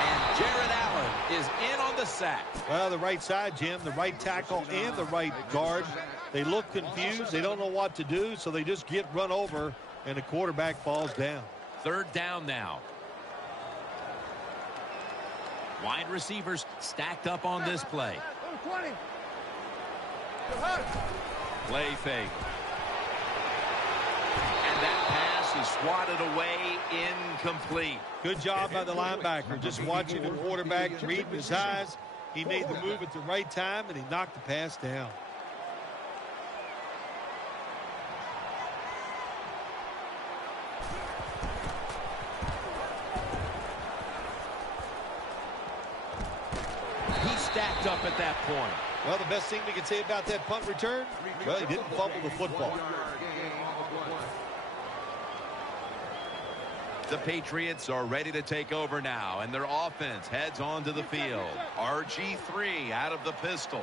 And Jared Allen is in on the sack. Well, the right side, Jim, the right tackle and the right guard. They look confused. They don't know what to do, so they just get run over, and the quarterback falls down. Third down now. Wide receivers stacked up on this play. 20. Play fake. And that pass is swatted away, incomplete. Good job by the linebacker, just watching the quarterback, reading his eyes. He made the move at the right time, and he knocked the pass down. He stacked up at that point. Well, the best thing we can say about that punt return, well, he didn't fumble the football. The Patriots are ready to take over now, and their offense heads onto the field. RG3 out of the pistol.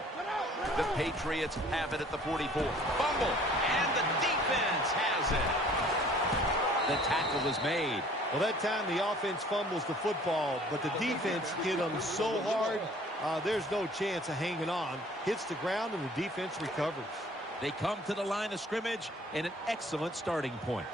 The Patriots have it at the 44. Fumble, and the defense has it. The tackle is made. Well, that time the offense fumbles the football, but the defense hit them so hard, there's no chance of hanging on. Hits the ground, and the defense recovers. They come to the line of scrimmage in an excellent starting point.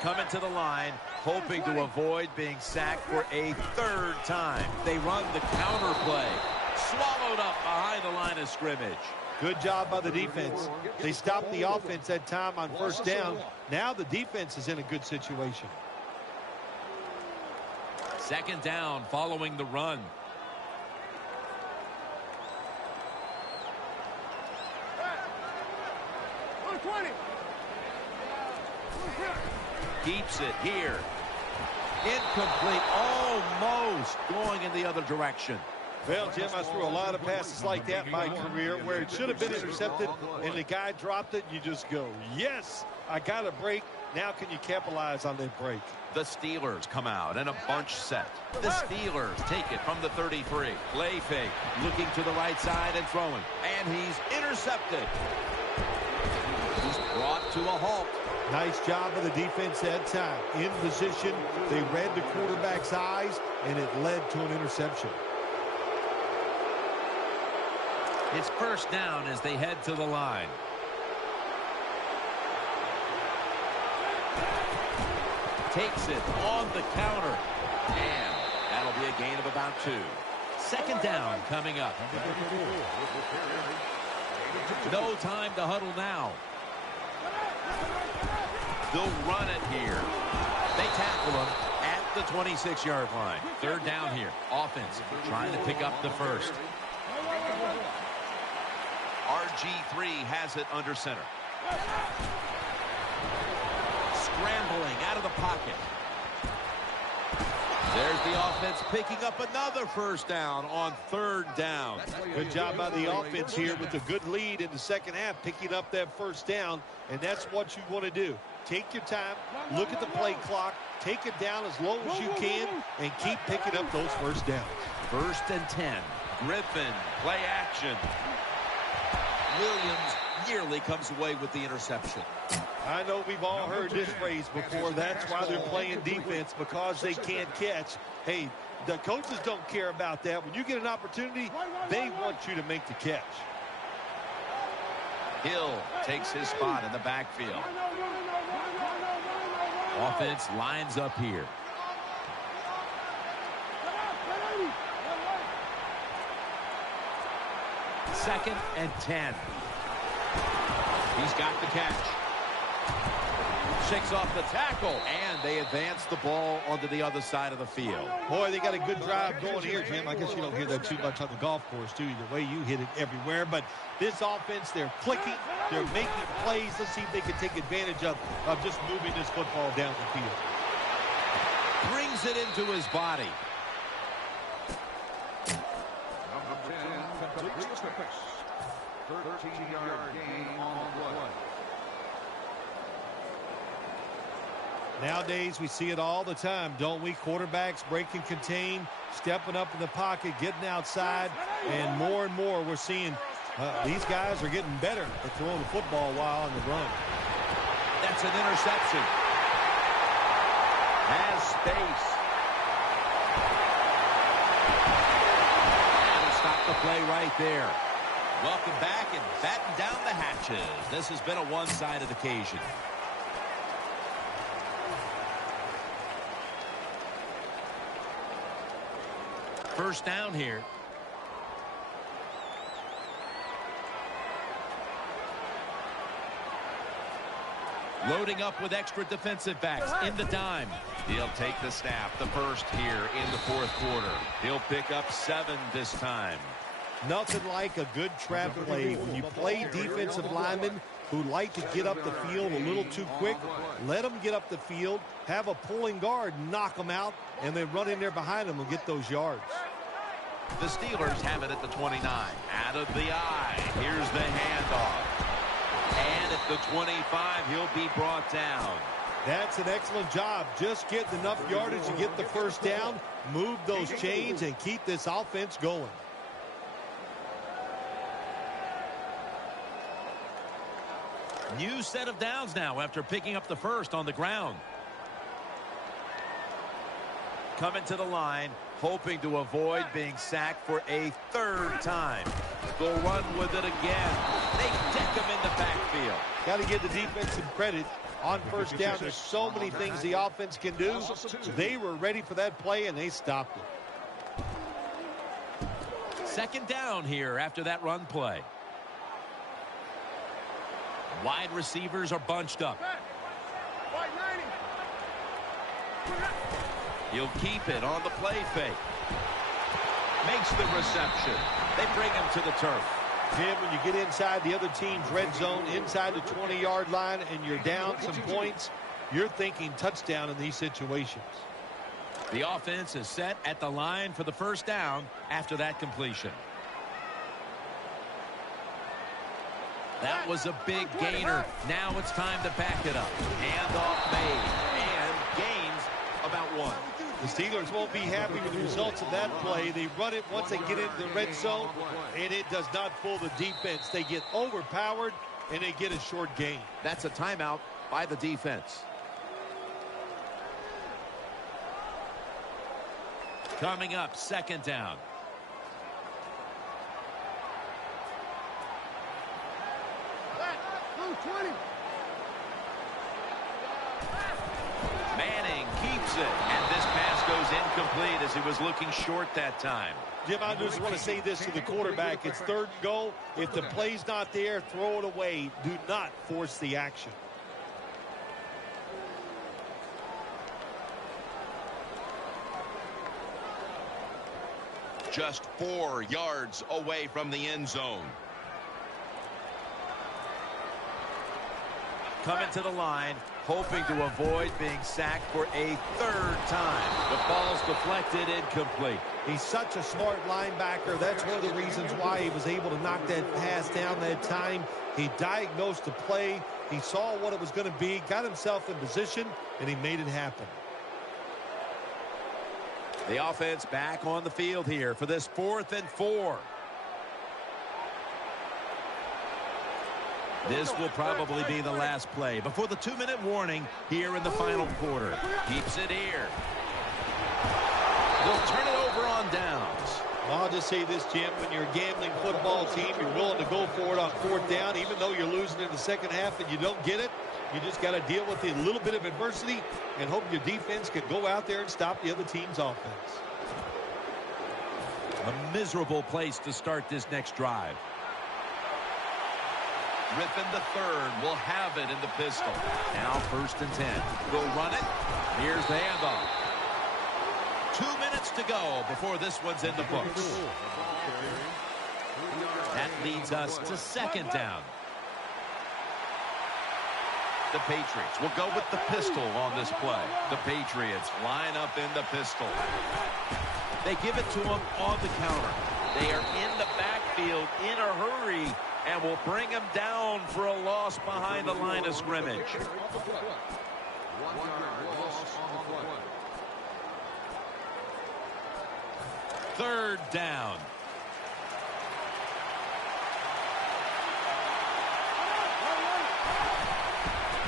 Coming to the line, hoping to avoid being sacked for a third time. They run the counter play. Swallowed up behind the line of scrimmage. Good job by the defense. They stopped the offense that time on first down. Now the defense is in a good situation. Second down following the run. Keeps it here. Incomplete. Almost going in the other direction. Well, Jim, I threw a lot of passes like that in my career where it should have been intercepted and the guy dropped it. You just go, yes. I got a break. Now can you capitalize on that break? The Steelers come out in a bunch set. The Steelers take it from the 33. Play fake, looking to the right side and throwing. And he's intercepted. He's brought to a halt. Nice job of the defense that time. In position, they read the quarterback's eyes, and it led to an interception. It's first down as they head to the line. Takes it on the counter. And that'll be a gain of about 2. Second down coming up. No time to huddle now. They'll run it here. They tackle him at the 26-yard line. Third down here. Offense trying to pick up the first. RG3 has it under center. Scrambling out of the pocket. There's the offense picking up another first down on third down. Good job by the offense here with a good lead in the second half, picking up that first down, and that's what you want to do. Take your time, look at the play clock, take it down as low as you can, and keep picking up those first downs. First and 10. Griffin, play action. Williams nearly comes away with the interception. I know we've all heard this phrase before. That's why they're playing defense, because they can't catch. Hey, the coaches don't care about that. When you get an opportunity, they want you to make the catch. Hill takes his spot in the backfield. Offense lines up here. Second and 10. He's got the catch. Shakes off the tackle, and they advance the ball onto the other side of the field. Boy, they got a good drive going here, Jim. I guess you don't hear that too much on the golf course, too. Either way, you hit it everywhere. But this offense, they're clicking, they're making plays. Let's see if they can take advantage of just moving this football down the field. Brings it into his body. Number 10 completes the pass. 13-yard gain on the play. Nowadays, we see it all the time, don't we? Quarterbacks break and contain, stepping up in the pocket, getting outside, and more we're seeing these guys are getting better at throwing the football while on the run. That's an interception. Has space. And stop the play right there. Welcome back and batten down the hatches. This has been a one-sided occasion. First down here. Loading up with extra defensive backs in the dime. He'll take the snap, the first here in the fourth quarter. He'll pick up 7 this time. Nothing like a good trap play. When you play defensive linemen who like to get up the field a little too quick, let them get up the field, have a pulling guard, knock them out, and then run in there behind them and get those yards. The Steelers have it at the 29. Out of the eye. Here's the handoff. And at the 25, he'll be brought down. That's an excellent job. Just getting enough yardage to get the first down, move those chains, and keep this offense going. New set of downs now after picking up the first on the ground. Coming to the line, hoping to avoid being sacked for a third time. They'll run with it again. They deck him in the backfield. Got to give the defense some credit. On first down, there's so many things the offense can do. They were ready for that play, and they stopped it. Second down here after that run play. Wide receivers are bunched up. He'll keep it on the play fake. Makes the reception. They bring him to the turf. Jim, when you get inside the other team's red zone, inside the 20-yard line, and you're down some points, you're thinking touchdown in these situations. The offense is set at the line for the first down after that completion. That was a big gainer. Now it's time to back it up. Handoff made. And gains about 1. The Steelers won't be happy with the results of that play. They run it once they get into the red zone, and it does not fool the defense. They get overpowered, and they get a short gain. That's a timeout by the defense. Coming up, second down. Manning keeps it, and this pass goes incomplete as he was looking short that time. Jim, I just want to say this to the quarterback. It's 3rd and goal. If the play's not there, throw it away. Do not force the action. Just 4 yards away from the end zone. Coming to the line, hoping to avoid being sacked for a 3rd time. The ball's deflected, incomplete. He's such a smart linebacker. That's one of the reasons why he was able to knock that pass down that time. He diagnosed the play. He saw what it was going to be, got himself in position, and he made it happen. The offense back on the field here for this 4th and 4. This will probably be the last play before the 2-minute warning here in the final quarter. Keeps it here. They'll turn it over on downs. Well, I'll just say this, Jim. When you're a gambling football team, you're willing to go for it on 4th down, even though you're losing in the second half and you don't get it. You just got to deal with a little bit of adversity and hope your defense can go out there and stop the other team's offense. A miserable place to start this next drive. Griffin III will have it in the pistol. Now 1st and 10. They'll run it. Here's the handoff. 2 minutes to go before this one's in the books. That leads us to 2nd down. The Patriots will go with the pistol on this play. The Patriots line up in the pistol. They give it to him on the counter. They are in the backfield in a hurry and will bring him down for a loss behind the line of scrimmage. 3rd down.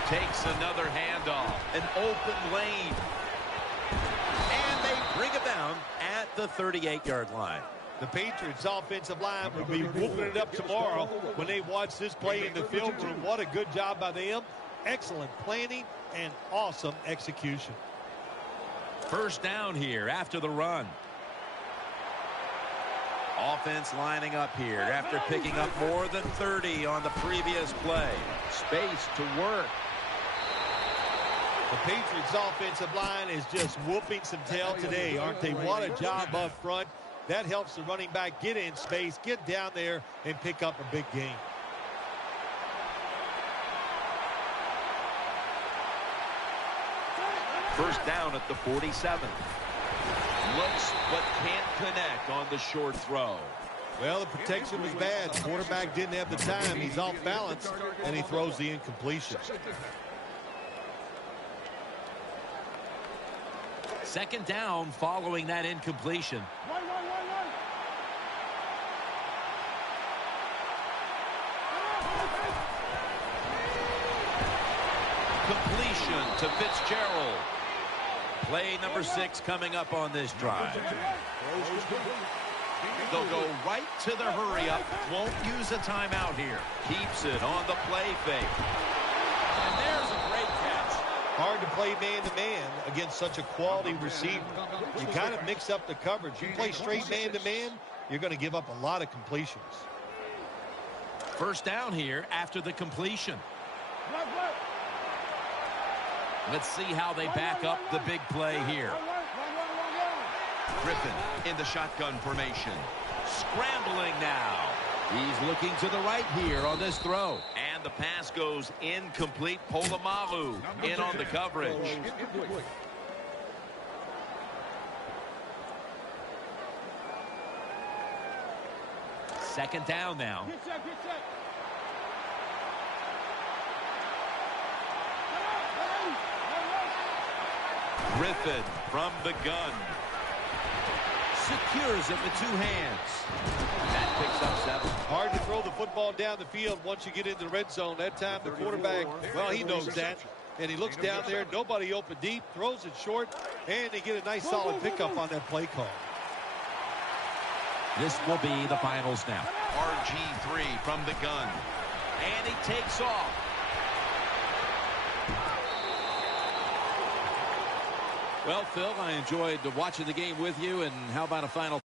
Takes another handoff. An open lane. And they bring him down at the 38-yard line. The Patriots' offensive line will be whooping it up tomorrow when they watch this play in the film room. What a good job by them. Excellent planning and awesome execution. 1st down here after the run. Offense lining up here after picking up more than 30 on the previous play. Space to work. The Patriots' offensive line is just whooping some tail today, aren't they? What a job up front. That helps the running back get in space, get down there, and pick up a big gain. First down at the 47. Looks but can't connect on the short throw. Well, the protection was bad. The quarterback didn't have the time. He's off balance, and he throws the incompletion. 2nd down following that incompletion. Completion to Fitzgerald. Play number 6 coming up on this drive. They'll go right to the hurry up. Won't use a timeout here. Keeps it on the play fake. And there's a great catch. Hard to play man-to-man against such a quality receiver. You got to mix up the coverage. You play straight man-to-man, you're going to give up a lot of completions. 1st down here after the completion. Let's see how they back up the big play here. Griffin in the shotgun formation. Scrambling now. He's looking to the right here on this throw. And the pass goes incomplete. Polamalu in on the coverage. Second down now. McMuffin from the gun. Secures it with 2 hands. That picks up 7. Hard to throw the football down the field once you get into the red zone. That time the quarterback, well, he knows that. And he looks down there, nobody open deep, throws it short, and they get a nice solid pickup on that play call. This will be the final snap. RG3 from the gun. And he takes off. Well, Phil, I enjoyed watching the game with you, and how about a final